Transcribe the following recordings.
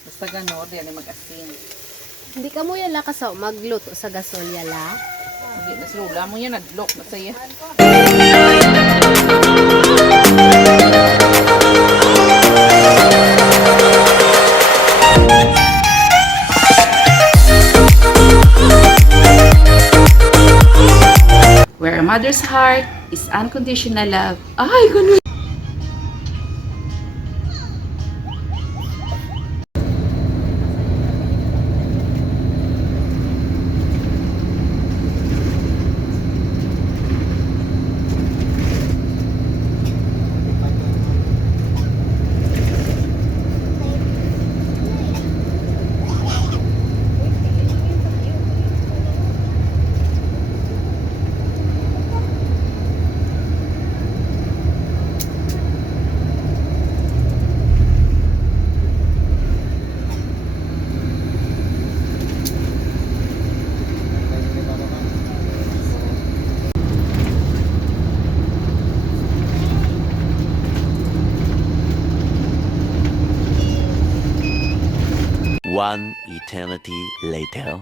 Basta ganun, yan ay mag-asin. Hindi ka mo yala kasaw magluto sa gasol yala. Hindi na sinula mo yan, nadlok na saya. Where a mother's heart is unconditional love. Ay, ganun. One eternity later.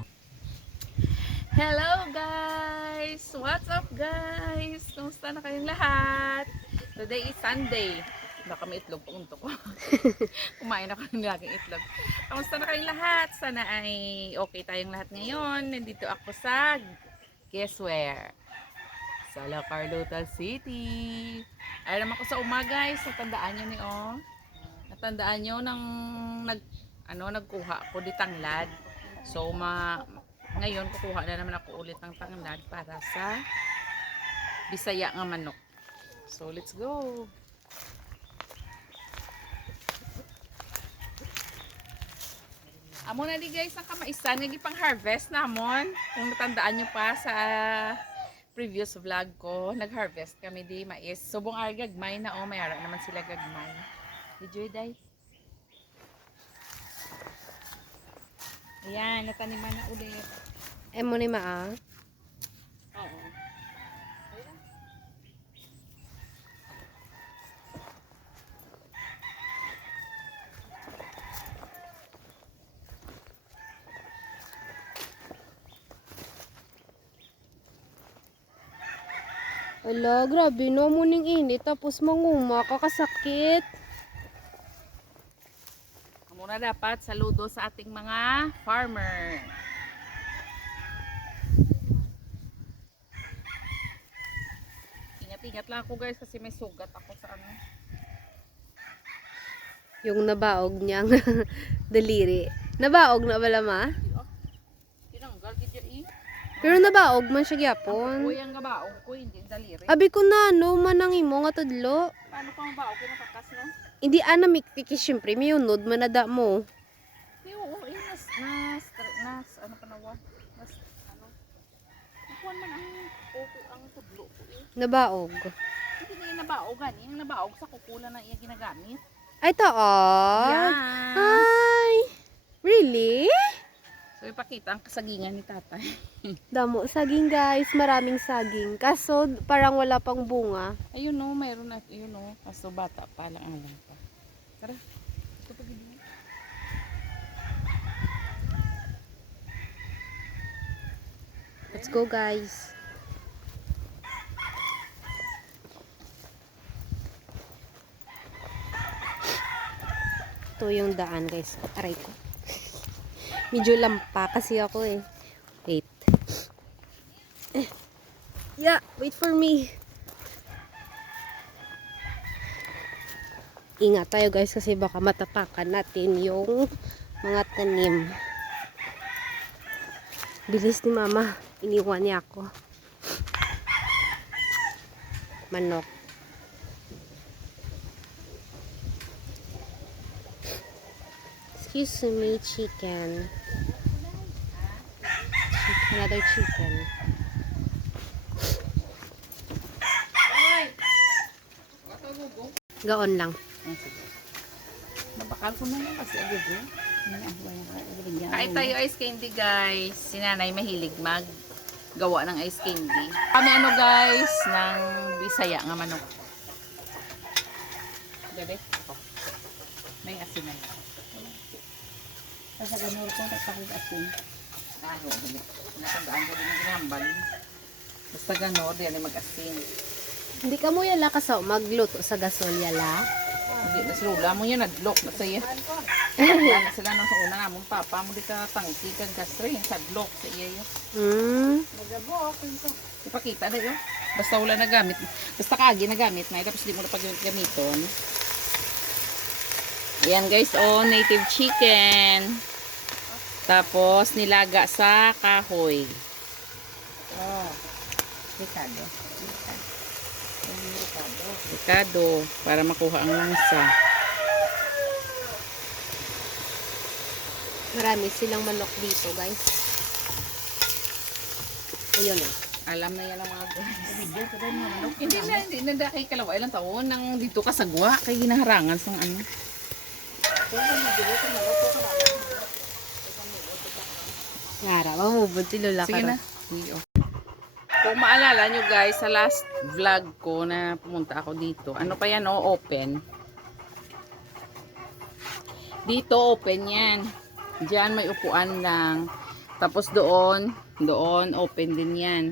Hello guys! What's up guys? Kumusta na kayong lahat? Today is Sunday. Baka may itlog punto ko. Kumain ako ng laging itlog. Kumusta na kayong lahat? Sana ay okay tayong lahat ngayon. Nandito ako sa guess where? Sa La Carlota City. Ay naman ko sa guys. Natandaan nyo ni Natandaan nyo nang nagkuha ako di tanglad. So ngayon kukuha na naman ako ulit ng tanglad para sa Bisaya nga manok. So let's go. Amo na di guys ang kamaisan nga gipang harvest namon. Kung natandaan nyo pa sa previous vlog ko, nag-harvest kami di mais. Subong gagmay na may ara naman sila gagmay. Di day. Ayan, nataniman na ulit. Mo ni maa. Oo. Ala, grabe no, muning init tapos manguma, kakasakit. Muna dapat saludo sa ating mga farmer. Ingat-ingat lang ako guys kasi may sugat ako sa Yung nabaog niyang daliri. Nabaog na bala ma? Tinanggal gidya Pero nabaog man siya Ako gyapon. yung gabaog ko, hindi daliri. Abi ko na no, manangi mo nga tudlo. Paano pa mabaog ko nakakas no? Hindi mikiki syempre, may unod manada mo. Oo, ano pa nawa? Nakuha man ang tudlo ko Nabaog. Hindi na yung nabaogan. Yung nabaog sa kukula na iya ginagamit. Ay taon. Yan. Ay. Really? So ipakita ang kasagingan ni tatay. Damo saging guys, maraming saging. Kaso parang wala pang bunga. Ayun no, mayroon na, ayun no. Kaso bata pa lang alam pa. Tara. Ito pa gini. Let's go guys. Ito yung daan guys. Aray ko. Medyo lampa kasi ako eh. Wait. Yeah, wait for me. Ingat tayo guys kasi baka matapakan natin yung mga tanim. Bilis ni mama. Iniwan niya ako. Manok. Excuse me, chicken. Another chicken. Gaon lang. Nabakal ko na lang kasi agugo. Kain tayo ice candy guys. Si nanay mahilig gawa ng ice candy. Kami guys, ng Bisaya nga manok. Gabi? May asin na. Sa ganun ko, nagpakagasin. Ano, natandaan ko din yung ginambal. Basta gano'n, di yan mag-asin. Hindi ka mo yala kasaw magluto sa gasol yala. Hindi na sila mo yan, nadlok na saya. Wala na sila nang sa una namon, papa mo di ka tangki kag gastre, sadlok sa iya yun. Ipakita na yun. Basta wala na gamit. Basta kagi na gamit na, tapos di mo na pag-gamiton. Ayan guys, oh, native chicken. Tapos nilaga sa kahoy. Oh. Ricado. Ricado, para makuha ang langsa. Marami silang manok dito, guys. Ayun na. Alam na yan ang mga guys. Hindi na kay kalawa ilang taon nang dito ka sagwa kay ginaharangan sang ano. Ngara, mamubod si Lola Sige karon. na. Sige, oh. Kung maalala nyo guys, sa last vlog ko na pumunta ako dito, ano pa yan, oh, open. Dito, open yan. Diyan may upuan lang. Tapos doon, open din yan.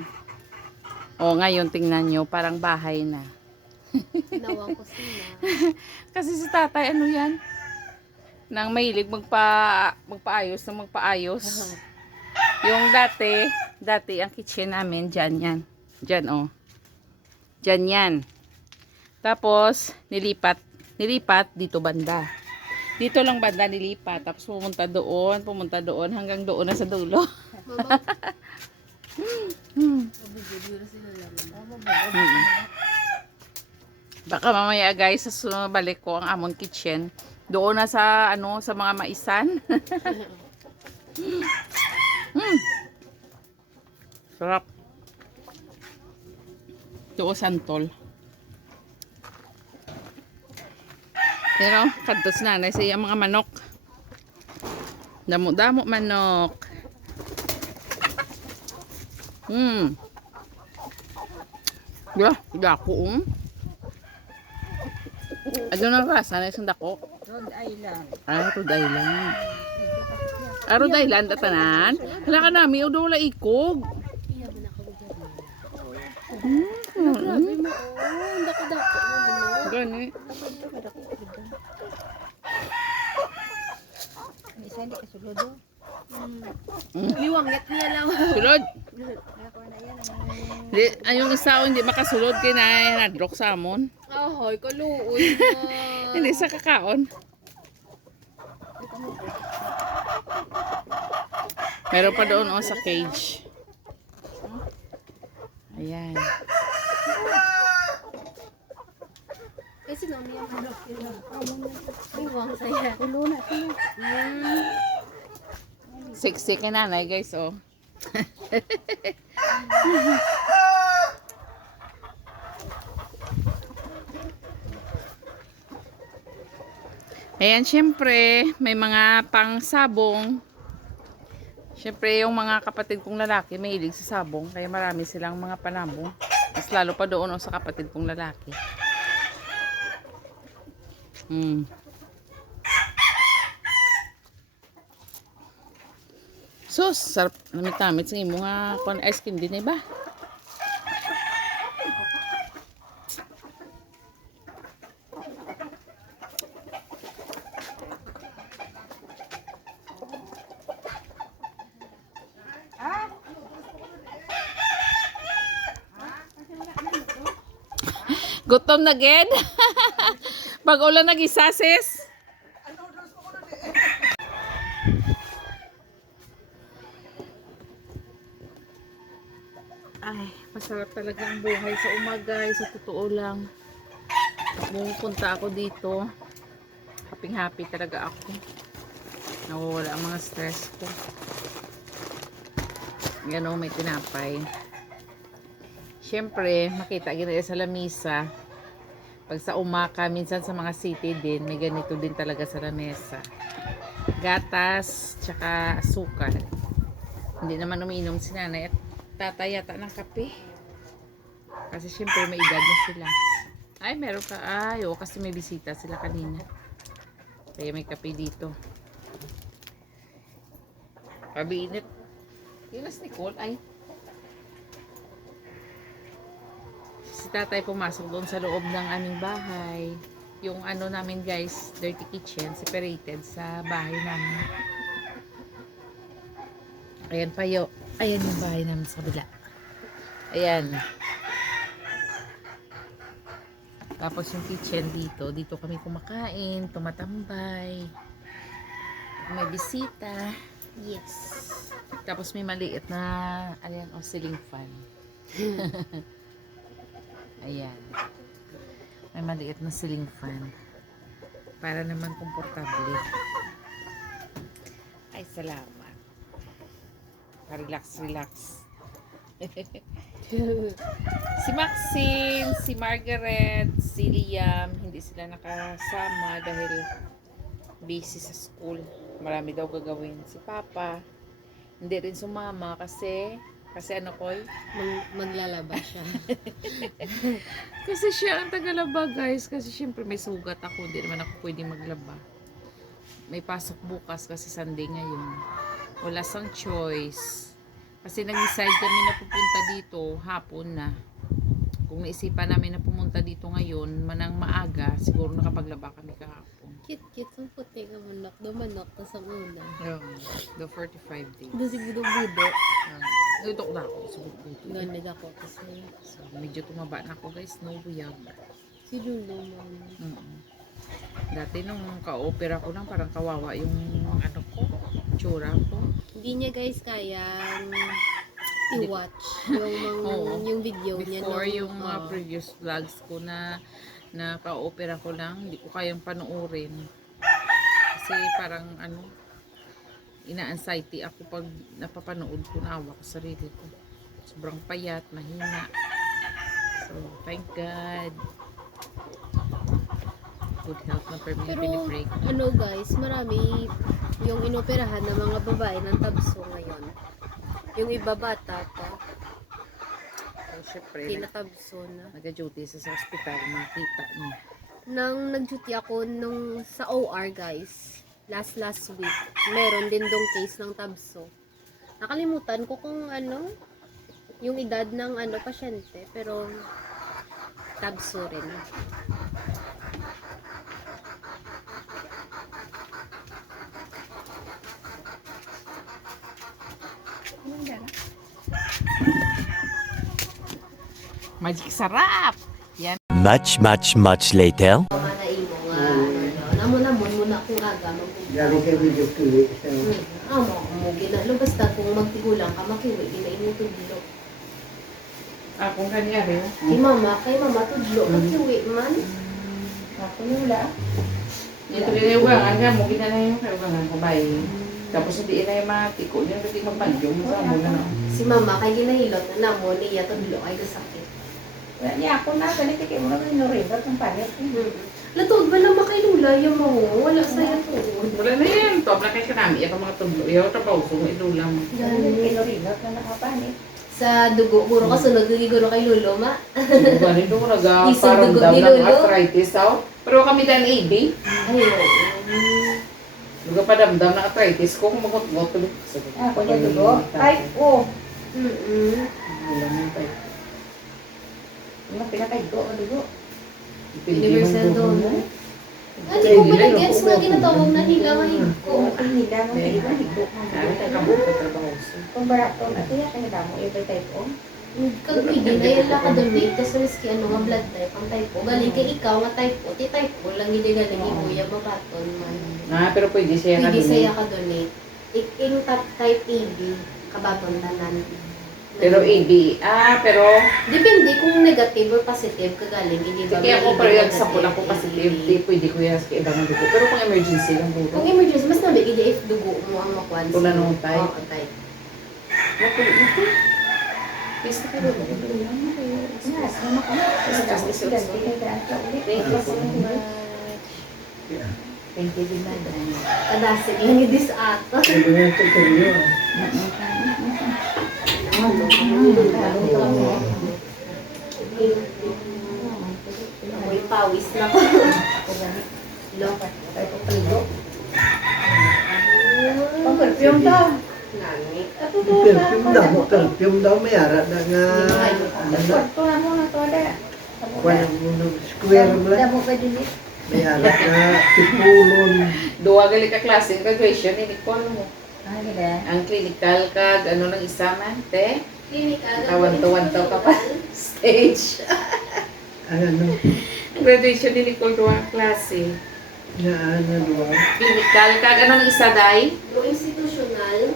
O, ngayon, tingnan nyo, parang bahay na. Nawang kusina. Kasi si tatay, ano yan? Nang mahilig magpaayos na magpaayos. Yung dati ang kitchen namin, dyan yan. Dyan, oh. Dyan yan. Tapos, nilipat dito banda. Dito lang banda nilipat. Tapos pumunta doon, hanggang doon na sa dulo. Baka mamaya guys, sa sunod balik ko ang amon kitchen. Doon na sa, sa mga maisan. Sarap. Doon santol. Pero, kadtos nanay sa iya mga manok. Damo-damo manok. Dako. Ano na rasa na isang dako? Rhode Island. Rhode Island. Rhode Island tanan. Wala ka nami, wala ikog. Iya ba Grabe mo. Oh, dako-dako naman. Gani. Isa hindi ka sulod. Liwangat niya lang. Sulod. Yung isa hindi makasulod kay na nadrok sa amon. Ahoy, kaluoy na. Hindi sa kakaon. Meron pa doon sa cage. Ayan. Kasi no, niya manok yun. Liwang saya. Ulo na. Sexy kay nanay guys, oh. Ayan, syempre, may mga pang-sabong. Syempre, yung mga kapatid kong lalaki, may hilig sa sabong. Kaya marami silang mga panabong. Mas lalo pa doon sa kapatid kong lalaki. Sus, sarap. Namit-namit sa imo nga ice cream din, ba? Gutom na ged. Pag ulan nag-isasis. Ay, masarap talaga ang buhay sa umaga, sa totoo lang. Pumunta ako dito. Happy talaga ako. Nawawala ang mga stress ko. Gano'n, may tinapay. Siyempre, makita gina sa lamisa. Pag sa umaka, minsan sa mga city din, may ganito din talaga sa lamesa. Gatas, tsaka asukal. Hindi naman umiinom si nanay at tatay yata ng kape. Kasi siyempre may edad na sila. Ay, meron ka. Ay, kasi may bisita sila kanina. Kaya may kape dito. Kabinit. Yun si Nicole. Ay. Si tatay pumasok doon sa loob ng aming bahay. Yung ano namin guys, dirty kitchen, separated sa bahay namin. Ayan pa yo. Ayan yung bahay namin sa kabila. Ayan. Tapos yung kitchen dito. Dito kami kumakain, tumatambay. May bisita. Yes. Tapos may maliit na, ayan, ceiling fan. Ayan. May maliit na ceiling fan. Para naman komportable. Ay, salamat. Relax, relax. Si Maxine, si Margaret, si Liam, hindi sila nakasama dahil busy sa school. Marami daw gagawin. Si Papa, hindi rin sumama kasi ano Koy? Maglalaba siya. Kasi siya ang tagalaba guys. Kasi syempre may sugat ako. Hindi naman ako pwede maglaba. May pasok bukas kasi Sunday ngayon. Wala sang choice. Kasi nag-decide kami na pupunta dito hapon na. Kung naisipan namin na pumunta dito ngayon, manang maaga, siguro nakapaglaba kami kahapon. Cute ang puti ka manok. Dumanok ta sa una. The 45 days. Doon si budo-budo. Lutok na ako. Sugot-buto. Ganig ako kasi. So, medyo tumaba na ako guys. No buyag. Si Lulu man. Dati nung ka-opera ko lang, parang kawawa yung ano ko, tsura ko. Hindi niya guys kayang i-watch yung Oo. yung video niya. Before nung- yung mga previous vlogs ko na ka-opera ko lang, hindi ko kayang panoorin. Kasi parang ano, ina-anxiety ako pag napapanood ko, naawa ko sarili ko. Sobrang payat, mahina. So, thank God. Good health na Pero pinipray ko. ano guys, marami yung inoperahan ng mga babae ng tabso ngayon. Yung iba bata pa, So, syempre, tinatabso na. nag-duty sa hospital, makita niya. Nang nag-duty ako nung sa OR guys, last week, meron din dong case ng tabso. Nakalimutan ko kung ano, yung edad ng ano pasyente, pero tabso rin. Magic sarap! Yan. Much, much, much later. Manay mo nga, namon muna kung aga Grabe kayo video kili. Amo, mo ginalo basta kung magtigulang ka makiwi ginaimo tudlo. Kung kanya rin. Kay mama tudlo makiwi man. Ako yung wala. Ito rin yung ugangan nga mo, ginala yung ugangan ko ba Tapos hindi na yung matiko, yung hindi magbandyong sa mo na. Si mama kay ginahilot na namo niya tudlo kay gasakit. Wala niya ako na, ganito kayo mo na rinoribat ng palit. Latod ba lang kay Lula yung mga wala saya tuod. Wala na yan. Tobla kayo kanami. Ito mga tublo. Iyaw tapaw. So, ilulam. Ganito kayo rinot na nakapalit. Sa dugo, guro kasunod guro kay Lulo ma. Ganito ko Isang dugo nag-paramdam ni ng Lolo. arthritis. Pero kami dan AB. Ay, Nagpapadamdam ng arthritis ko. Kung mag-mot tuloy. Ako niya dugo. Type O. Wala na yung type. Yung pinakaigo, dugo. Universal donor. Hindi ko pala gets nga ginatawag na nila ngayon ko. Kung nila, nung iba, higo. Sabi tayo kabuk sa trabaho. Kung barato, ito yung kanila mo, yung type O. Kag pwede na yan lang ka-donate kasi riski ano nga blood type ang type O. Galing kay ikaw nga type O. Ti type O lang hindi galing ibuya mabaton man. Pero pwede siya Pwede kanina. saya ka-donate. Yung type AB, kabaton tanan. Pero AB. Pero Depende kung negative or positive kagaling. Hindi ba? kaya ako may pero AB yung sa pula ko negative, positive, AB. di pwede ko yan sa ibang dugo. Pero kung emergency lang Kung dugo. emergency, mas nabi, if dugo mo ang makuhan. Kung anong type. Oo, type. Please na kayo. Yes, mama ko. Justice Ganti also. kayo daan ka ulit. Thank you so much. Thank you din na. Kadasig lang yung disato. Amoy pawis na ko. Lo. Pang-perfume to. Nani. Perfume daw mo, perfume daw may ara na nga. Ano na? Kwarto na mo na to ada. Wala mo ng square mo lang. Damo pa din. May ara na tipulon. Duwa gali ka klase graduation ni Nicole mo. Ah, gila. Ang clinical kag ano nang isa man, te? Clinical. Tawantaw ka pa. Stage. Ang ano, Ang graduation ni Nicole duwa klase. na ano doon. Clinical kag ano nang isa day? Yung institutional.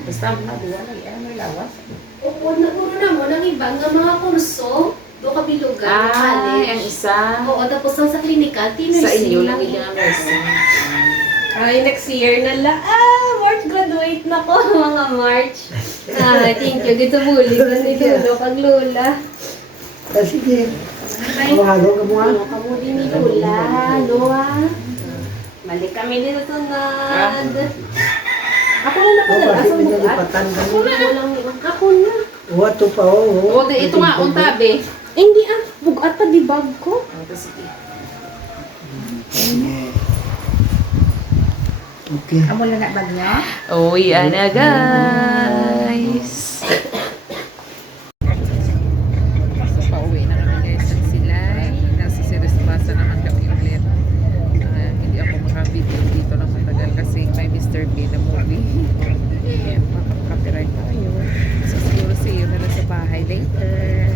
Basta na duwa na Ano may lawas? Oo, naguro na mo ng iba nga mga kurso. Do ka bilugan Ay, ng ang college. isa. Oo, tapos lang sa clinical, Sa tinursing inyo lang. lang yung nursing. Ay, next year na la. March graduate na ko, mga March. Thank you. Dito muli ka ni Lolo, kag Lola. Ah, sige. Ay, Halo ka mo ha. ano ka mo din ni Lola, Loa. Balik kami dito tunad. Ako na O, napadala bakit sa bukat. pinalipatan ka Ako mo? na lang. Ako na. O, ito pa o. O, ito nga, untabi. Eh, hindi bugat pa di bag ko. Sige. Okay. Amo lang na bag niyo? Uwi na guys. So, pauwi na kami guys ng Silay. Nasa Ceres Plaza naman kami ulit. Hindi ako maka-video dito ng matagal kasi may Mr. P na movie. Ayan, makaka-copyright tayo. So, siguro see you na lang sa bahay later.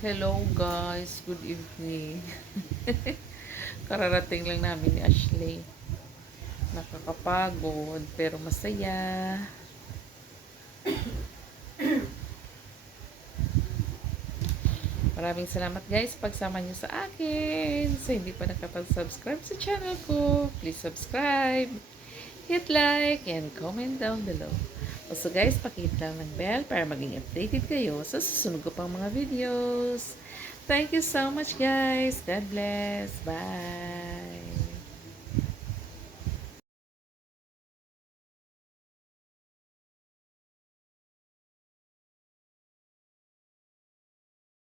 Hello guys, good evening. Kararating lang namin ni Ashley. Nakakapagod pero masaya. Maraming salamat guys pagsama niyo sa akin. Sa hindi pa nakapag-subscribe sa channel ko, please subscribe, hit like, and comment down below. Also guys, pakihit lang ng bell para maging updated kayo sa susunod ko pang mga videos. Thank you so much guys. God bless. Bye.